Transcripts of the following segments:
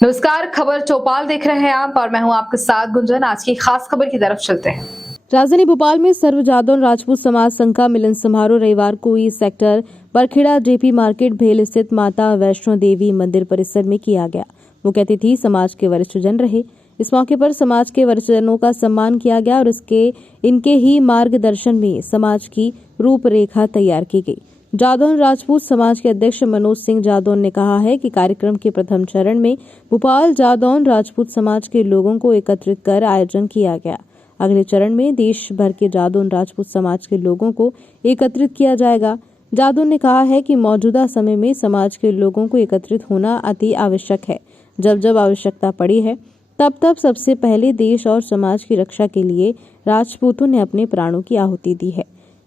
नमस्कार, खबर चौपाल देख रहे हैं आप और मैं हूं आपके साथ गुंजन। आज की खास खबर की तरफ चलते हैं। राजधानी भोपाल में सर्व जादौन राजपूत समाज संघ का मिलन समारोह रविवार को E sector Barkheda JP market भेल स्थित माता वैष्णो देवी मंदिर परिसर में किया गया। मुख्य अतिथि समाज के वरिष्ठ जन रहे। इस मौके पर समाज के वरिष्ठ जनों का सम्मान किया गया और इनके ही मार्गदर्शन में समाज की रूपरेखा तैयार की गई। जादौन राजपूत समाज के अध्यक्ष मनोज सिंह जादौन ने कहा है कि कार्यक्रम के प्रथम चरण में भोपाल जादौन राजपूत समाज के लोगों को एकत्रित कर आयोजन किया गया। अगले चरण में देश भर के जादौन राजपूत समाज के लोगों को एकत्रित किया जाएगा। जादौन ने कहा है कि मौजूदा समय में समाज के लोगों को एकत्रित होना अति आवश्यक है। जब जब आवश्यकता पड़ी है तब तब सबसे पहले देश और समाज की रक्षा के लिए राजपूतों ने अपने प्राणों की आहुति दी है।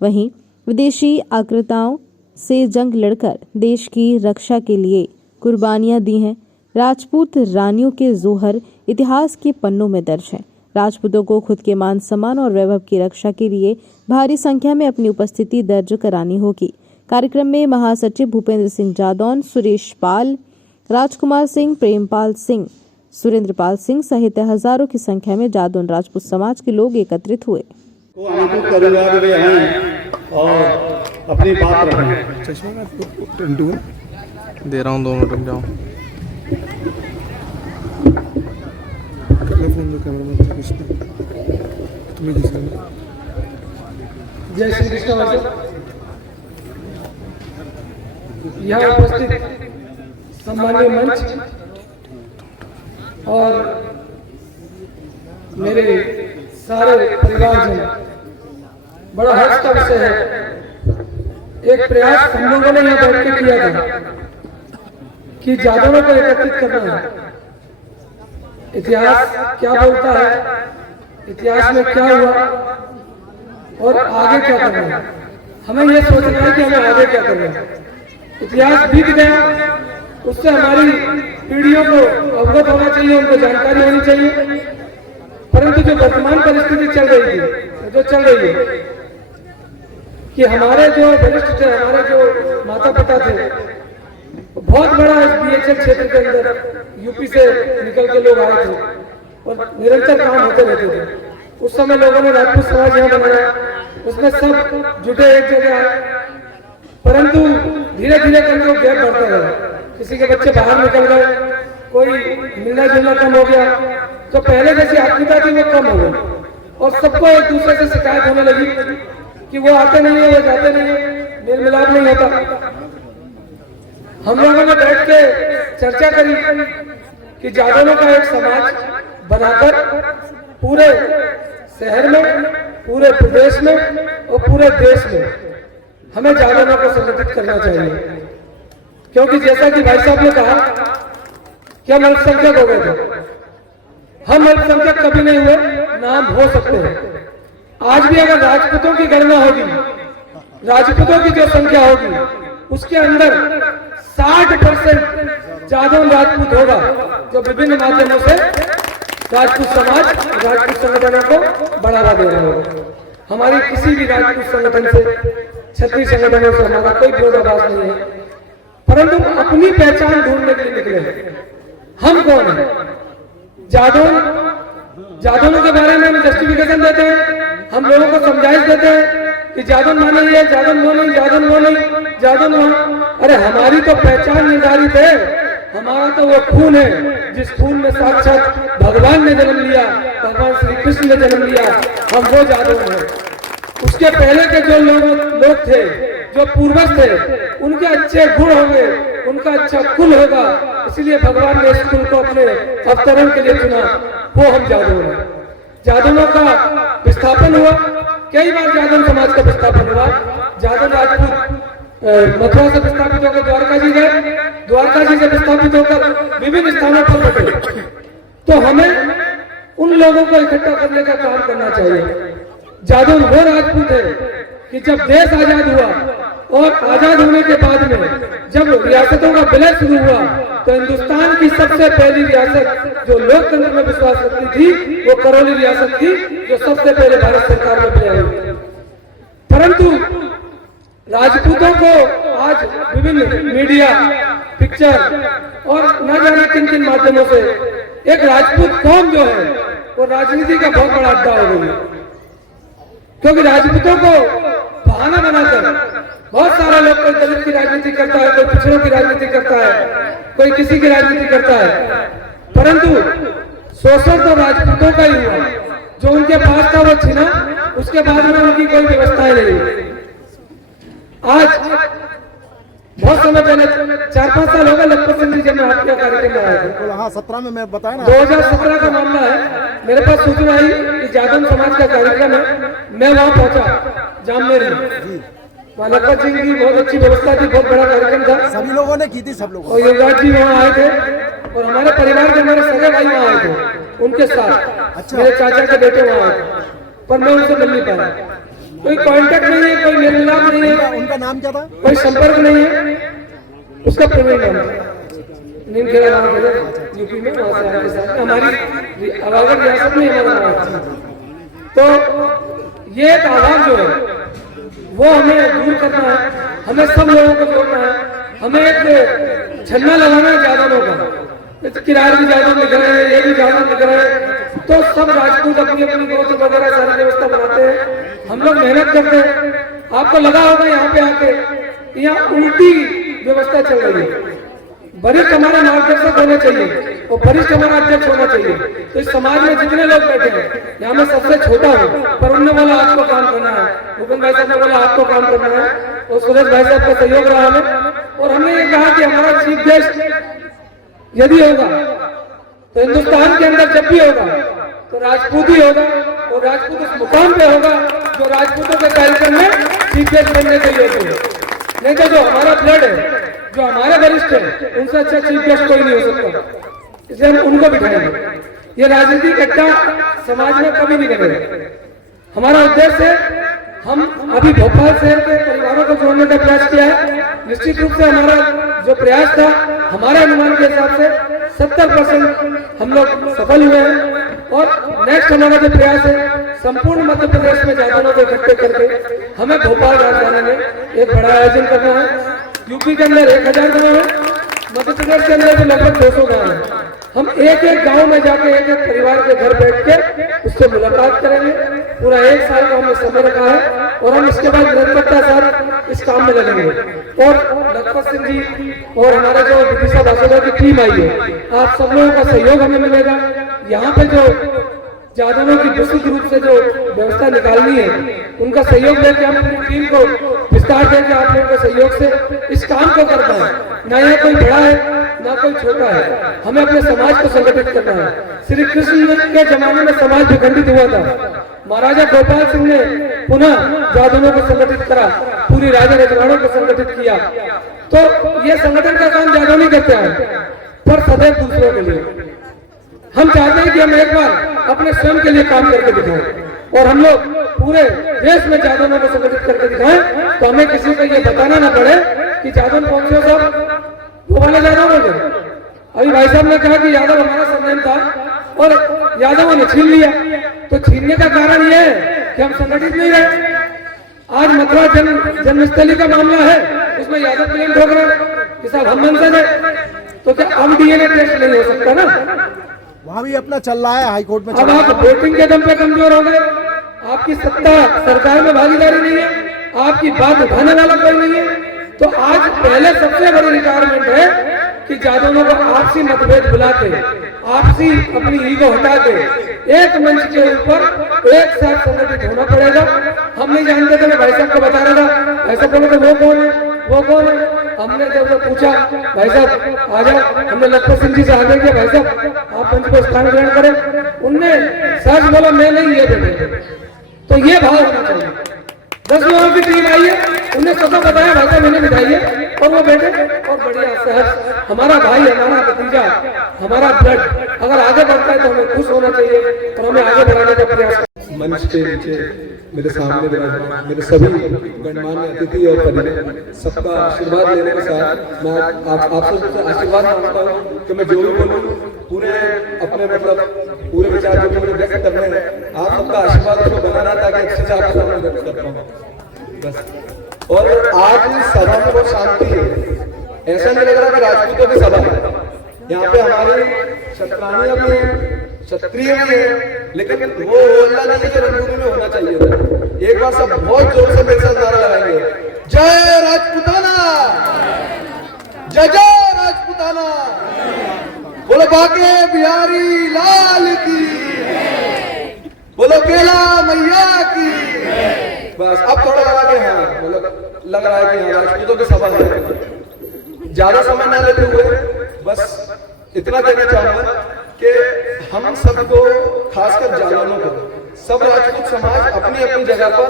वहीं विदेशी आक्रांताओं से जंग लड़कर देश की रक्षा के लिए कुर्बानियां दी हैं। राजपूत रानियों के जोहर इतिहास के पन्नों में दर्ज हैं। राजपूतों को खुद के मान सम्मान और वैभव की रक्षा के लिए भारी संख्या में अपनी उपस्थिति दर्ज करानी होगी। कार्यक्रम में महासचिव भूपेंद्र सिंह जादौन, सुरेश पाल, राजकुमार सिंह, प्रेमपाल सिंह, सुरेंद्र पाल सिंह सहित हजारों की संख्या में जादौन राजपूत समाज के लोग एकत्रित हुए। और अपनी बात रखें। दे रहा हूँ 2 मिनट रुक जाओ। जय श्री कृष्ण। यहाँ उपस्थित सम्मानीय मंच और मेरे सारे परिवारजन, बड़ा हर्ष का विषय है। एक प्रयास हम लोगों ने यहाँ बैठ के किया था कि जादौनों को एकत्रित करना है। इतिहास क्या बोलता है, इतिहास में क्या हुआ और आगे क्या करना है। हमें यह सोचना है कि हमें आगे क्या करना है। इतिहास बीत गया, उससे हमारी पीढ़ियों को अवगत होना चाहिए, उनको जानकारी होनी चाहिए। परंतु जो वर्तमान परिस्थिति चल रही थी, जो चल रही है कि हमारे जो वरिष्ठ थे, हमारे जो माता पिता थे, बहुत बड़ा बीएचएल क्षेत्र के अंदर यूपी से निकल के लोग आए थे और निरंतर काम होते रहते थे। उस समय लोगों ने राजपूत समाज यहाँ बनाया, उसमें सब जुटे एक जगह आए। परंतु धीरे धीरे करके वो गैप बढ़ता गया। किसी के बच्चे बाहर निकल गए, कोई मिलना जुलना कम हो गया, तो पहले जैसी आत्मीयता थी वो कम हो गई और सबको एक दूसरे से शिकायत होने लगी कि वो आते नहीं है, वो जाते नहीं है, मेल मिलाप नहीं होता। हम लोगों ने बैठ के चर्चा करी कि जादौनों का एक समाज बनाकर पूरे शहर में, पूरे प्रदेश में और पूरे देश में हमें जादौनों को संगठित करना चाहिए। क्योंकि जैसा कि भाई साहब ने कहा कि हम अल्पसंख्यक हो गए थे। हम अल्पसंख्यक कभी नहीं हुए, ना हम हो सकते हैं। आज भी अगर राजपूतों की गणना होगी, राजपूतों की जो संख्या होगी, उसके अंदर 60% जादौन राजपूत होगा, जो विभिन्न माध्यमों से राजपूत समाज, राजपूत संगठनों को बढ़ावा दे रहे होगा। हमारी किसी भी राजपूत संगठन से, क्षत्रिय संगठनों से हमारा कोई विरोधाभास नहीं है, परंतु अपनी पहचान ढूंढने के लिए निकले हैं। हम कौन है? जादौनों के बारे में हम जस्टिफिकेशन देते हैं, हम लोगों को समझाइश देते हैं कि जादौन माने ये, जादौन वो नहीं, जादौन वो नहीं, जादौन वहां। अरे हमारी तो पहचान निर्धारित है, हमारा तो वो खून है जिस खून में साक्षात भगवान ने जन्म लिया, भगवान श्री कृष्ण ने जन्म लिया। हम वो जादौन है। उसके पहले के जो लोग थे, जो पूर्वज थे, उनके अच्छे गुण होंगे, उनका अच्छा कुल होगा, इसलिए भगवान ने इस कुल को अपने अवतरण के लिए चुना। वो हम जादौन हैं। जादौनों का विस्थापन हुआ, कई बार जादौन समाज का विस्थापन हुआ। जादौन राजपूत मथुरा से विस्थापित होकर द्वारका जी गए, द्वारका जी से विस्थापित होकर विभिन्न स्थानों पर बटे। तो हमें उन लोगों को इकट्ठा करने का काम करना चाहिए। जादौन वो राजपूत है कि जब देश आजाद हुआ और आजाद होने के बाद में जब रियासतों का विलय शुरू हुआ, तो हिंदुस्तान की सबसे पहली रियासत जो लोकतंत्र में विश्वास रखती थी, वो करौली रियासत थी, जो सबसे पहले भारत सरकार में विलय हुई। परंतु राजपूतों को आज विभिन्न मीडिया पिक्चर और न जाने किन किन माध्यमों से एक राजपूत कौम जो है वो राजनीति का बहुत बड़ा अड्डा हो गई है। क्योंकि राजपूतों को बहाना बनाकर बहुत सारा लोग, कोई दलित की राजनीति करता है, कोई पिछड़ों की राजनीति करता है, कोई किसी की राजनीति करता है, परंतु शोषण तो राजपूतों का ही हुआ। जो उनके पास था वो छीना, उसके बाद में उनकी कोई व्यवस्थाएं नहीं हुई। आज बहुत समय पहले 4-5 साल हो गए लखपत सिंह जी जब मैं हत्या कार्यक्रम में आया था। हाँ 17 में मैं बताया ना, 2017 का मामला है। मेरे पास सूचना आई कि जादव समाज का कार्यक्रम है। मैं वहां पहुंचा जामनेर में, वहाँ लखपत सिंह की बहुत अच्छी व्यवस्था थी, बहुत बड़ा कार्यक्रम था, सभी लोगों ने की थी, सब लोगों और युवराज जी वहाँ आए थे और हमारे परिवार के हमारे सगे भाई वहाँ आए थे उनके साथ। अच्छा। मेरे चाचा के बेटे वहाँ आए थे, पर मैं उनसे मिल नहीं पाया। कोई कांटेक्ट नहीं है, कोई मेल मिलाप नहीं है, उनका नाम क्या था? कोई संपर्क नहीं है। उसका प्रवीण नाम था, नीमखेड़ा गाँव है यूपी में, वहाँ से आए थे साथ। हमारी अलाहाबाद रियासत में हमारा नाम था। तो ये एक आवाज जो है वो हमें दूर करना है, हमें सब लोगों को जोड़ना है, हमें एक झंडा लगाना है जादवों का। किराए भी जादव लिख रहे हैं, ये भी जादव लिख रहे हैं, तो सब राजपूत अपनी अपनी गोत्र वगैरह सारी व्यवस्था बनाते हैं, हम लोग मेहनत करते हैं। आपको लगा होगा यहाँ पे आके यहाँ उल्टी व्यवस्था चल रही है। वरिष्ठ हमारे मार्गदर्शक होने चाहिए और वरिष्ठ हमारा अध्यक्ष होना चाहिए। तो इस समाज में जितने लोग बैठे हैं, यहाँ में सबसे छोटा हूँ, पर उनने बोला आपको काम करना है, भूपेंद्र भाई साहब ने बोला आपको काम करना है, और सुरेश भाई साहब का सहयोग रहा हमें। और हमने ये कहा कि हमारा चीफ गेस्ट यदि होगा तो हिंदुस्तान के अंदर जब भी होगा तो राजपूत ही होगा, और राजपूत उस मुकाम पे होगा जो राजपूतों के कार्यक्रम में चीफ गेस्ट बनने के योग्य है। नहीं तो जो हमारा ब्लड है, जो हमारे वरिष्ठ है, उनसे अच्छा चीफ गेस्ट कोई नहीं हो सकता, इसलिए हम उनको बिठाएंगे। ये राजनीतिक इकट्ठा समाज में कभी नहीं बनेगा। हमारा उद्देश्य है, हम अभी भोपाल शहर के परिवारों को जोड़ने का प्रयास किया है। निश्चित रूप से हमारा जो प्रयास था, हमारे अनुमान के हिसाब से 70% हम लोग सफल हुए हैं, और नेक्स्ट हमारा जो प्रयास है, संपूर्ण मध्य प्रदेश में जादवों को इकट्ठे करके हमें भोपाल राजधानी में एक बड़ा आयोजन करना है। यूपी के अंदर 1000 गाँव है, मध्य प्रदेश के अंदर भी लगभग 200 गाँव है। हम एक एक गांव में जाके एक एक परिवार के घर बैठ के उससे मुलाकात करेंगे। पूरा 1 साल का हमने समय रखा है, और हम इसके बाद निरंतरता साथ इस काम में लगेंगे। और लखपत सिंह जी और हमारा जो विदिशा भाषा की टीम आई है, आप सब लोगों का सहयोग हमें मिलेगा। यहाँ पे जो जादवों की विस्तृत रूप से जो व्यवस्था निकालनी है, उनका सहयोग लेकर हम पूरी टीम को विस्तार देंगे। आप लोगों के सहयोग से इस काम को करना है। ना यहाँ कोई बड़ा है ना कोई छोटा है, हमें अपने समाज को संगठित करना है। श्री कृष्ण के जमाने में समाज विखंडित हुआ था, महाराजा गोपाल सिंह ने पुनः जादवों को संगठित करा, पूरी राजा रजवाड़ों को संगठित किया। तो ये संगठन का काम जादव नहीं करते हैं, पर सदैव दूसरों के लिए। हम चाहते हैं कि हम एक बार अपने स्वयं के लिए काम करके दिखाएं, और हम लोग पूरे देश में जादवों को संगठित करके दिखाएं, तो हमें किसी को ये बताना ना पड़े कि जादव कौन से सब वो वाले जादव हो गए। अभी भाई साहब ने कहा कि यादव हमारा सरनेम था और यादवों ने छीन लिया। तो छीनने का कारण ये है कि हम संगठित नहीं रहे। आज मथुरा जन्मस्थली का मामला है, उसमें यादव क्लेम ठोक रहे कि साहब हम वंशज है, तो क्या अब डीएनए टेस्ट नहीं हो सकता ना? वहाँ भी अपना चल रहा है, हाई कोर्ट में। अब आप वोटिंग के दम पे कमजोर हो गए, आपकी सत्ता सरकार में भागीदारी नहीं है, आपकी बात उठाने वाला कोई नहीं है। तो आज पहले सबसे बड़ी रिक्वायरमेंट है कि जादवों को आपसी मतभेद भुला के, आपसी अपनी ईगो हटा के एक मंच के ऊपर एक साथ संगठित होना पड़ेगा। हम नहीं जानते थे, मैं भाई साहब को बता रहा था, ऐसा बोले तो वो कौन है, वो कौन है। हमने जब पूछा भाई साहब आ जाओ, हमने लखपत सिंह जी से आगे किया, भाई साहब आप मंच को स्थान ग्रहण करें। उनने सच बोला मैं नहीं ये बेटे। तो ये भाव होना चाहिए। 10 लोगों की टीम आई है, उन्हें सबको बताया भाई साहब मैंने बिठाई है, और वो बेटे और बढ़िया सहज हमारा भाई, हमारा भतीजा, हमारा ब्लड अगर आगे बढ़ता है तो हमें खुश होना चाहिए और हमें आगे बढ़ाने का प्रयास। मंच के नीचे मेरे सामने विराजमान मेरे सभी गणमान्य अतिथि और परिजन, सबका आशीर्वाद लेने के साथ मैं आप सबसे आशीर्वाद मांगता हूँ कि मैं जो भी बोलूँ पूरे अपने पूरे विचार जो मुझे व्यक्त करने हैं, आप सबका आशीर्वाद उसको बना रहा ताकि अच्छे से आपके सामने व्यक्त कर पाऊँ बस। और आज इस सभा में बहुत शांति है, ऐसा नहीं लग रहा कि राजपूतों की सभा है। यहाँ पे हमारी क्षत्राणियां भी हैं, क्षत्रिय भी हैं, लेकिन वो होल्ला नहीं है जो रंगभूमि में होना चाहिए था। एक बार सब बहुत जोर से मेरे साथ नारा लगाएंगे, जय राजपूताना, जय जय राजपूताना, बोलो बाके बिहारी लाल की, बोलो केला मैया की। बस अब थोड़ा लगा के हाँ, मतलब लग रहा है कि हाँ राजपूतों की सभा है। ज्यादा समय ना लेते हुए बस इतना कहना चाहूंगा कि हम सबको, खासकर जालौनों को, सब राजपूत समाज अपनी अपनी जगह पर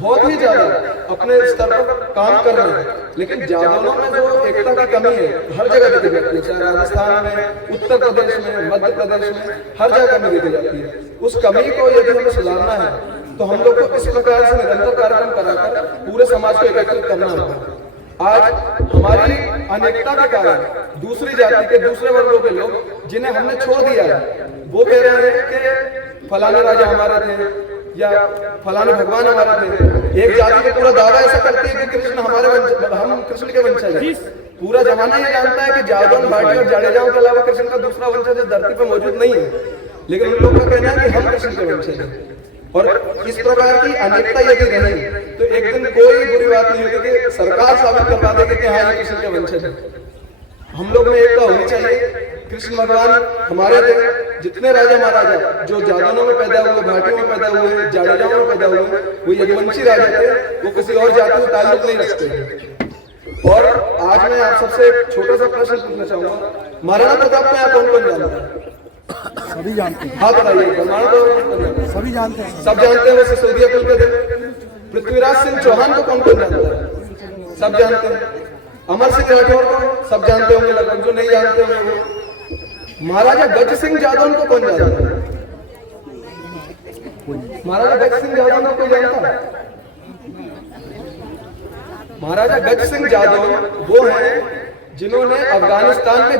बहुत ही ज्यादा अपने स्तर पर काम कर रहे हैं, लेकिन जालौनों में जो एकता की कमी है हर जगह देखी जाती है, चाहे राजस्थान में, उत्तर प्रदेश में, मध्य प्रदेश में, हर जगह कमी देखी जाती है। उस कमी को यदि हमें सुधारना है तो हम लोग को इस प्रकार से निरंतर कार्यक्रम कराकर पूरे समाज को एकत्रित करना होगा। आज हमारी अनेकता के कारण दूसरी जाति के, दूसरे वर्गों के लोग जिन्हें हमने छोड़ दिया है, वो कह रहे हैं कि फलाने राजा हमारे थे या फलाने भगवान हमारे थे। एक जाति का पूरा दावा ऐसा करती है कि कृष्ण हमारे हम कृष्ण के वंशज हैं। पूरा जमाना ये जानता है कि जादौन, भाटी और जाडेजाओं के अलावा कृष्ण का दूसरा वंशज इस धरती पर मौजूद नहीं है, लेकिन उन लोगों का कहना है कि हम कृष्ण के वंशज हैं। और इस प्रकार की अनेकता यदि रही तो एक दिन कोई बुरी बात नहीं होगी कि सरकार साबित करवा देगी कि हाँ ये कृष्ण के वंशज है। हम लोग में एकता होनी चाहिए। कृष्ण भगवान हमारे थे, जितने राजा महाराजा जो जादौनों में पैदा हुए, भाटियों में पैदा हुए, जाडेजाओं में पैदा हुए, वो यदुवंशी राजा थे, वो किसी और जाति से ताल्लुक नहीं रखते। और आज मैं आप सबसे एक छोटा सा प्रश्न पूछना चाहूंगा, महाराणा प्रताप को यहाँ कौन कौन जानता है? सभी जानते हैं। हाँ बताइए, महाराणा प्रताप सभी जानते हैं। सब जानते हैं, वो सिसोदिया कुल के थे। पृथ्वीराज सिंह चौहान को कौन कौन जानता है? सब जानते हैं। अमर सिंह राठौर को सब जानते होंगे लगभग, जो नहीं जानते होंगे वो। महाराजा गज सिंह जादौन को कौन जानता है? महाराजा गज सिंह जादौन को कोई जानता है? महाराजा गज सिंह जादौन वो हैं जिन्होंने अफगानिस्तान में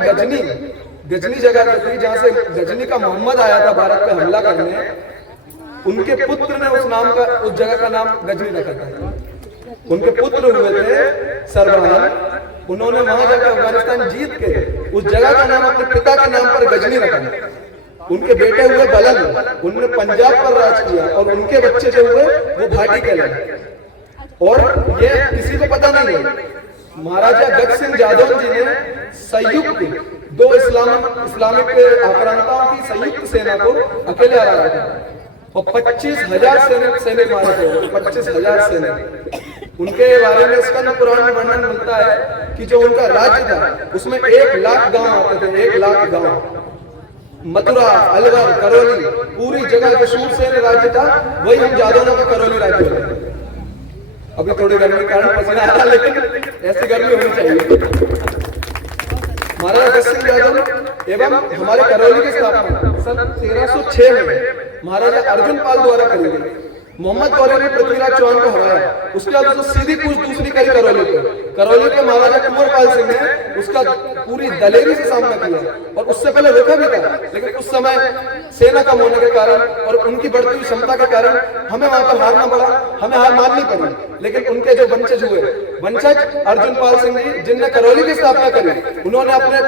गजनी जगह जो थी, जहां से गजनी का मोहम्मद आया था भारत पे हमला करने, उनके पुत्र ने उस जगह का नाम गजनी रखा था। उनके पुत्र हुए थे सरबराह, उन्होंने वहां जाकर अफगानिस्तान जीत के उस जगह का नाम अपने पिता के नाम पर गजनी रखा। उनके बेटे हुए बलंग, उन्होंने पंजाब पर राज किया, और उनके बच्चे जो हुए वो भाटी कहलाए। और ये किसी को पता नहीं है, महाराजा गज सिंह जादौन जी ने संयुक्त दो इस्लामिक आक्रांताओं की संयुक्त सेना को अकेले हराया था और 25,000 सैनिक मारे थे। 25,000 सैनिक। उनके बारे में स्कंद पुराण में वर्णन मिलता है कि जो उनका राज्य था उसमें 1 लाख गांव आते थे। 1 लाख गांव। मथुरा, अलवर, करौली, पूरी जगह जो शूरसेन राज्य था वही हम जादौनों का करौली राज्य है। अभी थोड़ी गर्मी के कारण पसीना आ रहा, लेकिन ऐसी गर्मी होनी चाहिए। महाराजा गज सिंह जादौन एवं हमारे करौली की स्थापना सन 1306 में महाराजा अर्जुन पाल द्वारा करी गई। मोहम्मद गौरी ने पृथ्वीराज चौहान को हराया। उसके बाद तो सीधी कूच दूसरी करी करौली पे महाराजा कुंवर पाल सिंह ने उसका पूरी दलेरी से सामना किया और उससे पहले रोका भी था, लेकिन उस समय सेना कम होने के कारण और उनकी बढ़ती हुई क्षमता के कारण हमें वहां पर हारना पड़ा, हमें हार माननी पड़ी। लेकिन उनके जो वंशज हुए, अर्जुन पाल सिंह जी जिनने करौली की स्थापना करी, उन्होंने अपने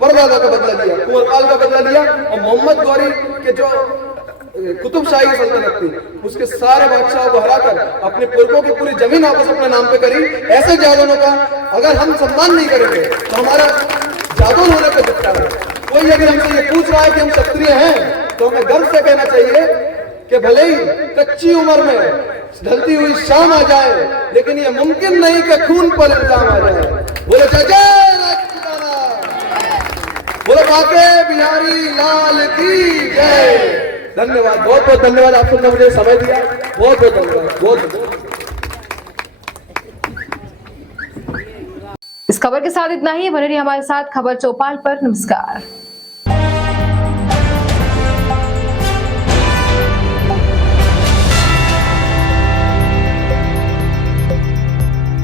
परदादा का बदला लिया, कुंवर पाल का बदला लिया और मोहम्मद गौरी के जो कुतुबशाही सल्तनत थी उसके सारे बादशाहों को हराकर अपने पुरखों की पूरी जमीन आपस अपने नाम पे करी। ऐसे जादौनों का अगर हम सम्मान नहीं करेंगे तो हमारा जादौन होने पे दिखता है। कोई यदि हमसे ये पूछ रहा है कि हम क्षत्रिय हैं तो हमें गर्व से कहना चाहिए कि भले ही कच्ची उम्र में ढलती हुई शाम आ जाए, लेकिन ये मुमकिन नहीं कि खून पर इल्जाम आ जाए। बोले जय जय राजपूताना, बोले बाके बिहारी लाल की जय। धन्यवाद, बहुत बहुत धन्यवाद। आप सबने मुझे समय दिया, बहुत बहुत धन्यवाद। बहुत इस खबर के साथ इतना ही। बने रहिए हमारे साथ खबर चौपाल पर। नमस्कार।